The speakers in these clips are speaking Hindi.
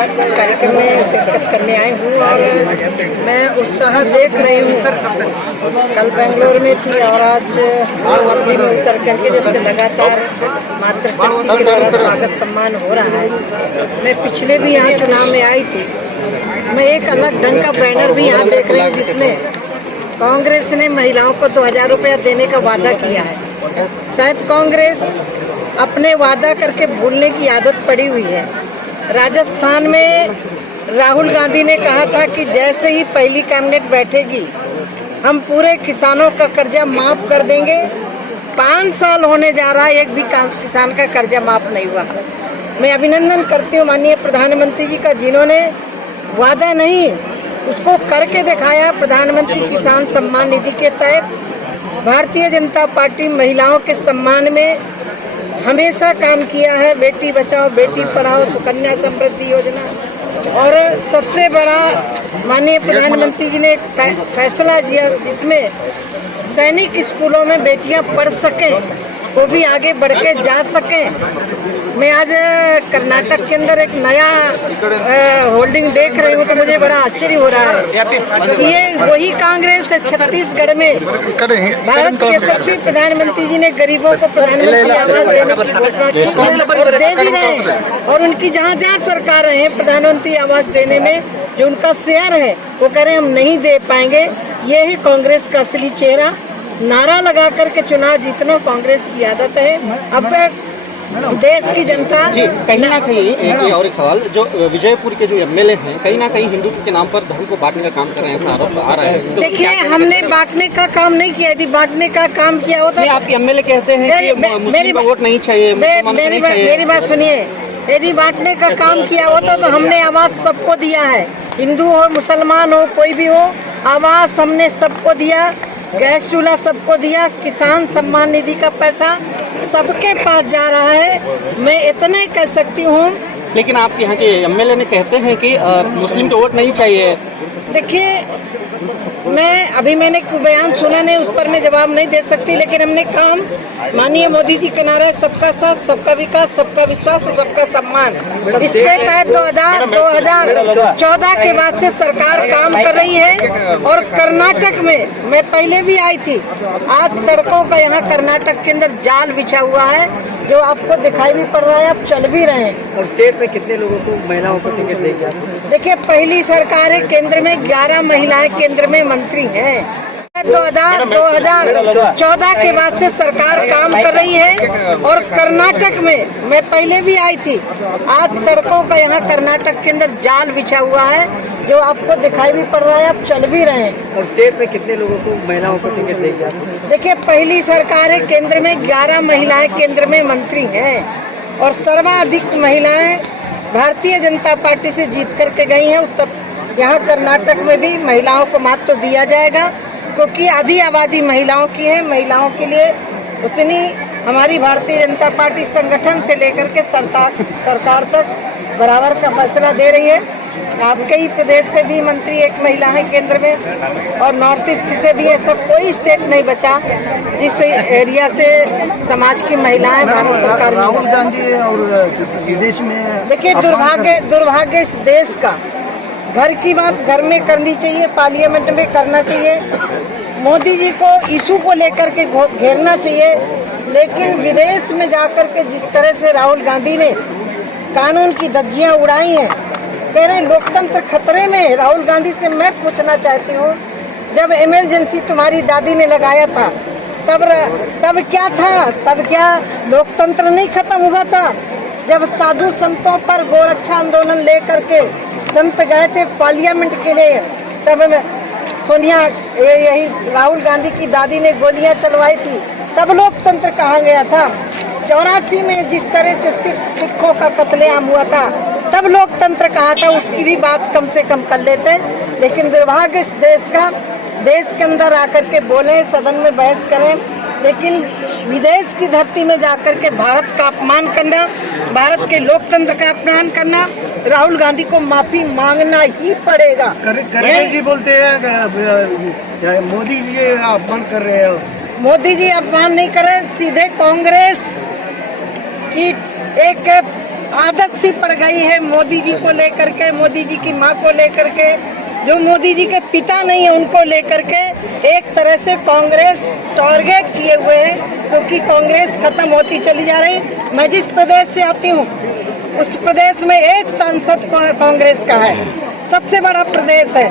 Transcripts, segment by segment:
कार्यक्रम में शिरकत करने आई हूँ और मैं उत्साह देख रही हूँ। कल बेंगलोर में थी और आज दिल्ली में उतर करके जब से लगातार मातृशक्ति के द्वारा स्वागत सम्मान हो रहा है। मैं पिछले भी यहाँ चुनाव में आई थी। मैं एक अलग ढंग का बैनर भी यहाँ देख रही हूँ जिसमें कांग्रेस ने महिलाओं को 2000 रुपया देने का वादा किया है। शायद कांग्रेस अपने वादा करके भूलने की आदत पड़ी हुई है। राजस्थान में राहुल गांधी ने कहा था कि जैसे ही पहली कैबिनेट बैठेगी हम पूरे किसानों का कर्जा माफ कर देंगे। 5 साल होने जा रहा है, एक भी किसान का कर्जा माफ नहीं हुआ। मैं अभिनंदन करती हूँ माननीय प्रधानमंत्री जी का, जिन्होंने वादा नहीं उसको करके दिखाया। प्रधानमंत्री किसान सम्मान निधि के तहत भारतीय जनता पार्टी महिलाओं के सम्मान में हमेशा काम किया है। बेटी बचाओ बेटी पढ़ाओ, सुकन्या समृद्धि योजना, और सबसे बड़ा माननीय प्रधानमंत्री जी ने एक फैसला किया जिसमें सैनिक स्कूलों में बेटियां पढ़ सकें, वो भी आगे बढ़ के जा सकें। मैं आज कर्नाटक के अंदर एक नया होल्डिंग देख रही हूँ तो मुझे बड़ा आश्चर्य हो रहा है। ये वही कांग्रेस है छत्तीसगढ़ में भारत के यशस्वी प्रधानमंत्री जी ने गरीबों को प्रधानमंत्री आवास देने की घोषणा की और दे भी रहे हैं। और उनकी जहाँ जहाँ सरकारें हैं प्रधानमंत्री आवास देने में जो उनका शेयर है वो कह रहे हैं हम नहीं दे पाएंगे। ये है कांग्रेस का असली चेहरा। नारा लगा करके चुनाव जीतना कांग्रेस की आदत है। अब देश की जनता जी कहीं ना कहीं एक सवाल, जो विजयपुर के जो एमएलए हैं कहीं ना कहीं हिंदुत्व के नाम पर धर्म को बांटने का काम कर रहे हैं, ऐसा आरोप आ रहा है। देखिए हमने बांटने का काम नहीं किया। यदि बांटने का काम किया हो तो आप एमएलए कहते हैं कि मुस्लिम को वोट नहीं चाहिए। मेरी बात सुनिए, यदि बांटने का काम किया होता तो हमने आवाज सबको दिया है। हिंदू हो मुसलमान हो कोई भी हो, आवाज हमने सबको दिया। गैस चूल्हा सबको दिया। किसान सम्मान निधि का पैसा सबके पास जा रहा है। मैं इतना ही कह सकती हूँ। लेकिन आप यहाँ के एमएलए ने कहते हैं कि मुस्लिम को वोट नहीं चाहिए। देखिए मैंने बयान सुना नहीं, उस पर मैं जवाब नहीं दे सकती, लेकिन हमने काम माननीय मोदी जी के नारा सबका साथ सबका विकास सबका विश्वास और सबका सम्मान, इसके तहत 2014 के बाद से सरकार काम कर रही है। और कर्नाटक में मैं पहले भी आई थी। आज सड़कों का यहाँ कर्नाटक के अंदर जाल बिछा हुआ है जो आपको दिखाई भी पड़ रहा है, आप चल भी रहे हैं। और स्टेट में कितने लोगों को महिलाओं को टिकट देगी? देखिए पहली सरकार है, केंद्र में 11 महिलाएं केंद्र में मंत्री हैं। 2014 के बाद से सरकार काम कर रही है। और कर्नाटक में मैं पहले भी आई थी। आज सड़कों का यहाँ कर्नाटक के अंदर जाल बिछा हुआ है जो आपको दिखाई भी पड़ रहा है, आप चल भी रहे हैं। और स्टेट में कितने लोगों को महिलाओं को टिकट देगी? देखिए पहली सरकार है, केंद्र में 11 महिलाएं केंद्र में मंत्री हैं और सर्वाधिक महिलाएं भारतीय जनता पार्टी से जीत करके गई हैं। यहाँ कर्नाटक में भी महिलाओं को महत्व दिया जाएगा क्योंकि आधी आबादी महिलाओं की है। महिलाओं के लिए उतनी हमारी भारतीय जनता पार्टी संगठन से लेकर के सरकार तक बराबर का फैसला दे रही है। आपके ही प्रदेश से भी मंत्री एक महिला है केंद्र में, और नॉर्थ ईस्ट से भी ऐसा कोई स्टेट नहीं बचा जिस एरिया से समाज की महिलाएं भारत सरकार में। राहुल गांधी और विदेश में देखिए दुर्भाग्य इस देश का। घर की बात घर में करनी चाहिए, पार्लियामेंट में करना चाहिए। मोदी जी को इशू को लेकर के घेरना चाहिए, लेकिन विदेश में जाकर के जिस तरह से राहुल गांधी ने कानून की धज्जियां उड़ाई हैं, कह रहे लोकतंत्र खतरे में। राहुल गांधी से मैं पूछना चाहती हूँ, जब इमरजेंसी तुम्हारी दादी ने लगाया था तब क्या था? तब क्या लोकतंत्र नहीं खत्म हुआ था? जब साधु संतों पर गोरक्षा आंदोलन लेकर के संत गए थे पार्लियामेंट के लिए, तब सोनिया यही राहुल गांधी की दादी ने गोलियां चलवाई थी, तब लोकतंत्र कहाँ गया था? 84 में जिस तरह से सिखों का कत्लेआम हुआ था तब लोकतंत्र कहाँ था? उसकी भी बात कम से कम कर लेते। लेकिन दुर्भाग्य इस देश का, देश के अंदर आकर के बोले, सदन में बहस करें, लेकिन विदेश की धरती में जाकर के भारत का अपमान करना, भारत के लोकतंत्र का अपमान करना, राहुल गांधी को माफी मांगना ही पड़ेगा। जी बोलते हैं मोदी जी अपमान कर रहे हैं। मोदी जी अपमान नहीं कर रहे, सीधे कांग्रेस की एक आदत सी पड़ गई है मोदी जी को लेकर के, मोदी जी की माँ को लेकर के, जो मोदी जी के पिता नहीं है उनको लेकर के एक तरह से कांग्रेस टारगेट किए हुए है, क्योंकि कांग्रेस खत्म होती चली जा रही। मैं जिस प्रदेश से आती हूँ उस प्रदेश में एक सांसद कांग्रेस का है, सबसे बड़ा प्रदेश है,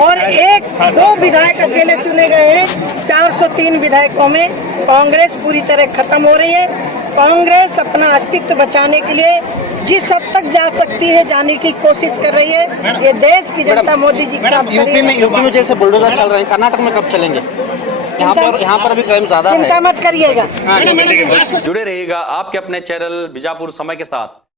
और एक दो विधायक अकेले चुने गए हैं। 403 विधायकों में कांग्रेस पूरी तरह खत्म हो रही है। कांग्रेस अपना अस्तित्व बचाने के लिए जिस हद तक जा सकती है जाने की कोशिश कर रही है। ये देश की जनता मोदी जी के साथ यूपी में जैसे बुलडोजर चल रहे हैं, कर्नाटक में कब चलेंगे? यहाँ पर भी क्राइम ज्यादा है। चिंता मत करिएगा। जुड़े रहिएगा आपके अपने चैनल बीजापुर समय के साथ।